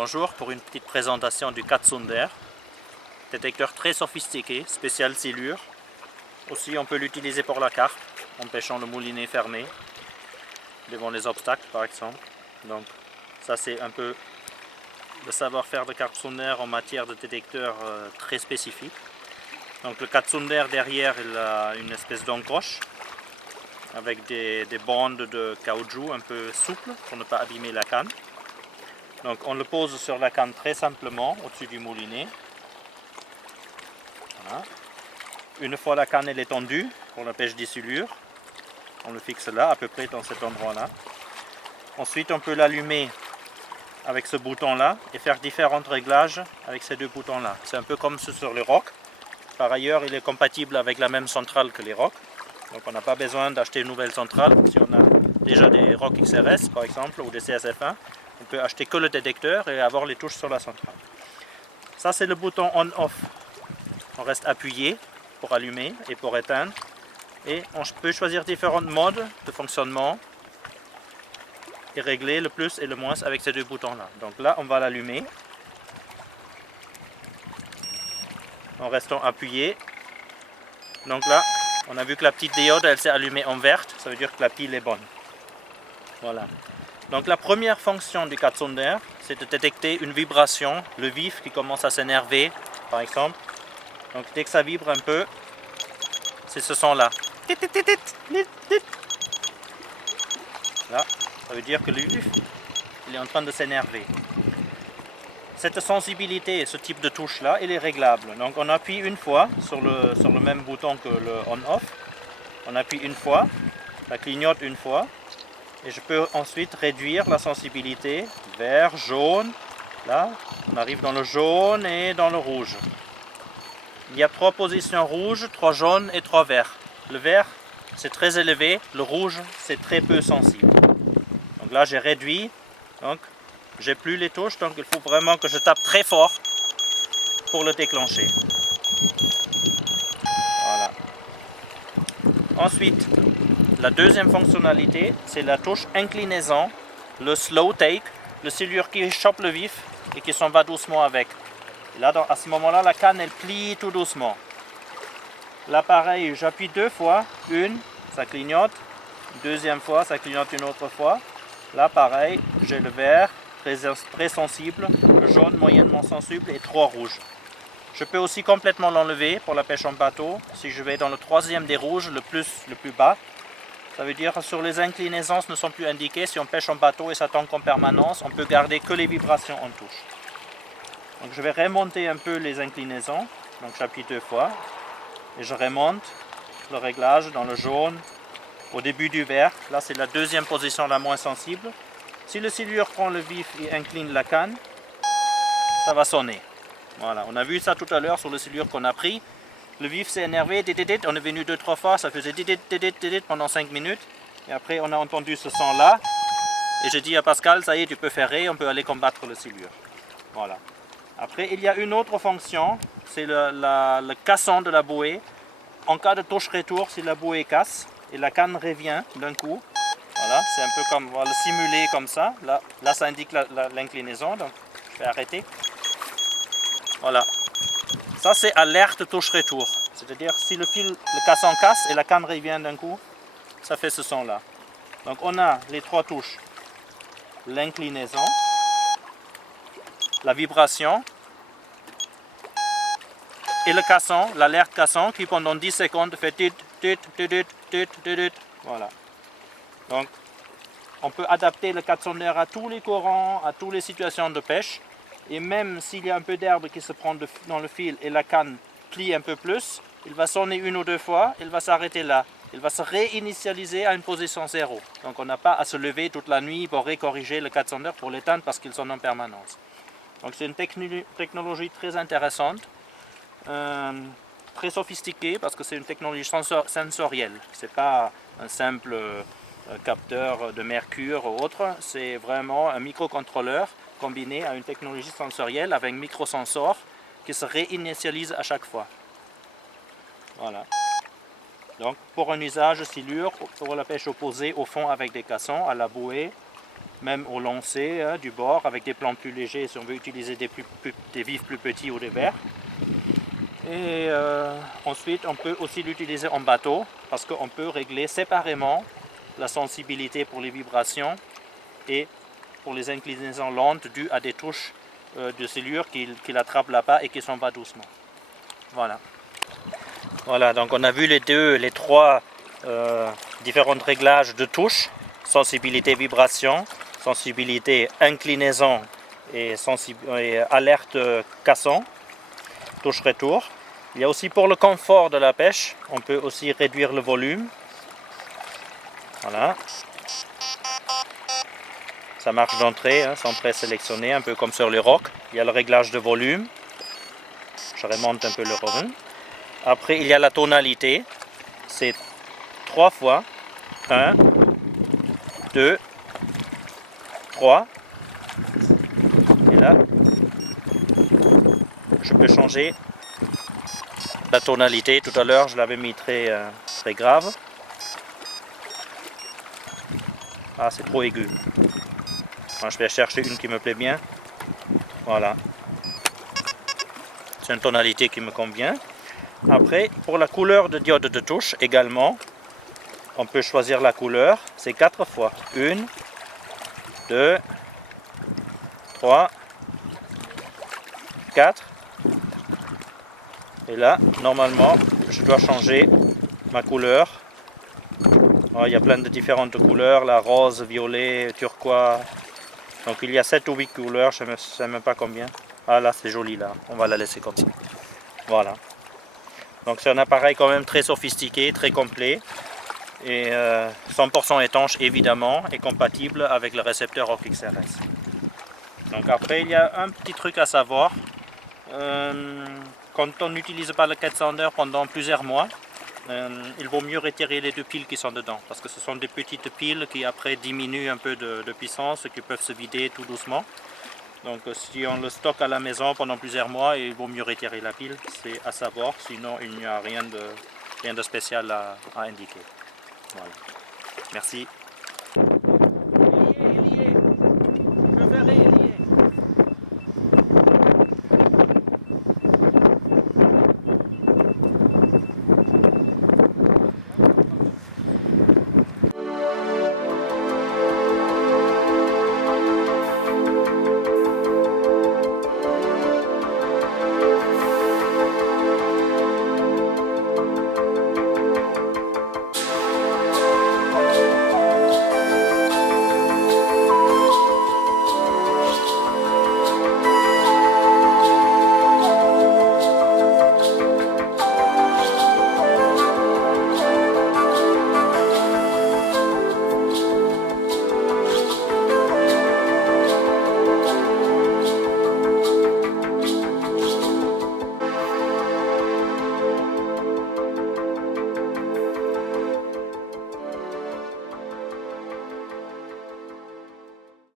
Bonjour, pour une petite présentation du Katsunder. Détecteur très sophistiqué, spécial silure. Aussi on peut l'utiliser pour la carpe, empêchant le moulinet fermé, devant les obstacles par exemple. Donc ça c'est un peu le savoir-faire de Katsunder en matière de détecteur très spécifique. Donc le Katsunder derrière il a une espèce d'encoche avec des bandes de caoutchouc un peu souples pour ne pas abîmer la canne. Donc on le pose sur la canne très simplement au-dessus du moulinet. Voilà. Une fois la canne elle est tendue pour la pêche des silures, on le fixe là, à peu près dans cet endroit-là. Ensuite on peut l'allumer avec ce bouton-là et faire différents réglages avec ces deux boutons-là. C'est un peu comme sur les rocs. Par ailleurs, il est compatible avec la même centrale que les rocs. Donc on n'a pas besoin d'acheter une nouvelle centrale. Si on a déjà des rocs XRS par exemple ou des CSF1, on peut acheter que le détecteur et avoir les touches sur la centrale. Ça c'est le bouton on-off. On reste appuyé pour allumer et pour éteindre. Et on peut choisir différents modes de fonctionnement et régler le plus et le moins avec ces deux boutons-là. Donc là, on va l'allumer en restant appuyé. Donc là, on a vu que la petite diode, elle s'est allumée en verte. Ça veut dire que la pile est bonne. Voilà. Donc la première fonction du Katsunder, c'est de détecter une vibration, le vif qui commence à s'énerver, par exemple. Donc dès que ça vibre un peu, c'est ce son-là. Là, ça veut dire que le vif, il est en train de s'énerver. Cette sensibilité, ce type de touche-là, il est réglable. Donc on appuie une fois sur le même bouton que le on-off. On appuie une fois, ça clignote une fois. Et je peux ensuite réduire la sensibilité vert, jaune. Là, on arrive dans le jaune et dans le rouge. Il y a 3 positions rouges, 3 jaunes et 3 verts. Le vert, c'est très élevé. Le rouge, c'est très peu sensible. Donc là, j'ai réduit. Donc, j'ai plus les touches. Donc, il faut vraiment que je tape très fort pour le déclencher. Voilà. Ensuite, la deuxième fonctionnalité, c'est la touche inclinaison, le slow take, le silure qui chope le vif et qui s'en va doucement avec. Et là, à ce moment-là, la canne, elle plie tout doucement. Là, pareil, j'appuie 2 fois, une, ça clignote, deuxième fois, ça clignote une autre fois. Là, pareil, j'ai le vert, très sensible, le jaune, moyennement sensible et 3 rouges. Je peux aussi complètement l'enlever pour la pêche en bateau. Si je vais dans le troisième des rouges, le plus bas, ça veut dire que sur les inclinaisons ne sont plus indiquées. Si on pêche en bateau et ça tangue en permanence, on peut garder que les vibrations en touche. Donc je vais remonter un peu les inclinaisons. Donc j'appuie 2 fois et je remonte le réglage dans le jaune au début du vert. Là c'est la deuxième position la moins sensible. Si le silure prend le vif et incline la canne, ça va sonner. Voilà, on a vu ça tout à l'heure sur le silure qu'on a pris. Le vif s'est énervé, on est venu 2-3 fois, ça faisait pendant 5 minutes. Et après on a entendu ce son là. Et j'ai dit à Pascal, ça y est, tu peux ferrer, on peut aller combattre le silure. Voilà. Après il y a une autre fonction, c'est le cassant de la bouée. En cas de touche retour, si la bouée casse et la canne revient d'un coup. Voilà, c'est un peu comme, on va le simuler comme ça. Là ça indique l'inclinaison, donc je vais arrêter. Voilà. Ça c'est alerte touche retour. C'est-à-dire si le cassant casse et la canne revient d'un coup, ça fait ce son là. Donc on a les 3 touches. L'inclinaison, la vibration et le cassant, l'alerte cassant qui pendant 10 secondes fait tit, tit, tit, tit, tit, tit, tit. Voilà. Donc on peut adapter le Katsunder à tous les courants, à toutes les situations de pêche. Et même s'il y a un peu d'herbe qui se prend dans le fil et la canne plie un peu plus, il va sonner 1 ou 2 fois, il va s'arrêter là. Il va se réinitialiser à une position 0. Donc on n'a pas à se lever toute la nuit pour recorriger le Katsunder pour l'éteindre parce qu'il sonne en permanence. Donc c'est une technologie très intéressante, très sophistiquée parce que c'est une technologie sensorielle. Ce n'est pas un simple capteur de mercure ou autre, c'est vraiment un microcontrôleur combiné à une technologie sensorielle avec un microsensor qui se réinitialise à chaque fois. Voilà. Donc pour un usage silure, pour la pêche opposée au fond avec des cassons, à la bouée, même au lancer du bord avec des plans plus légers si on veut utiliser des vifs plus petits ou des verres. Et ensuite on peut aussi l'utiliser en bateau parce qu'on peut régler séparément la sensibilité pour les vibrations et pour les inclinaisons lentes dues à des touches de scellure qu'il attrape là-bas et qui s'en va doucement. Voilà. Voilà, donc on a vu les trois différents réglages de touches, sensibilité vibration, sensibilité inclinaison et alerte cassant, touche retour. Il y a aussi pour le confort de la pêche, on peut aussi réduire le volume. Voilà. Ça marche d'entrée, sans présélectionner, un peu comme sur les rocs. Il y a le réglage de volume. Je remonte un peu le volume. Après, il y a la tonalité. C'est 3 fois. 1, 2, 3. Et là, je peux changer la tonalité. Tout à l'heure, je l'avais mis très grave. Ah, c'est trop aigu. Moi, je vais chercher une qui me plaît bien. Voilà. C'est une tonalité qui me convient. Après, pour la couleur de diode de touche également, on peut choisir la couleur. C'est 4 fois. 1, 2, 3, 4. Et là, normalement, je dois changer ma couleur. Alors, il y a plein de différentes couleurs, la rose, violet, turquoise. Donc il y a 7 ou 8 couleurs, je ne sais même pas combien. Ah là, c'est joli là, on va la laisser comme ça. Voilà. Donc c'est un appareil quand même très sophistiqué, très complet. Et 100% étanche évidemment, et compatible avec le récepteur OXRS. Donc après, il y a un petit truc à savoir. Quand on n'utilise pas le 400 heures pendant plusieurs mois, il vaut mieux retirer les 2 piles qui sont dedans, parce que ce sont des petites piles qui après diminuent un peu de puissance, qui peuvent se vider tout doucement. Donc si on le stocke à la maison pendant plusieurs mois, il vaut mieux retirer la pile, c'est à savoir, sinon il n'y a rien de spécial à indiquer. Voilà. Merci.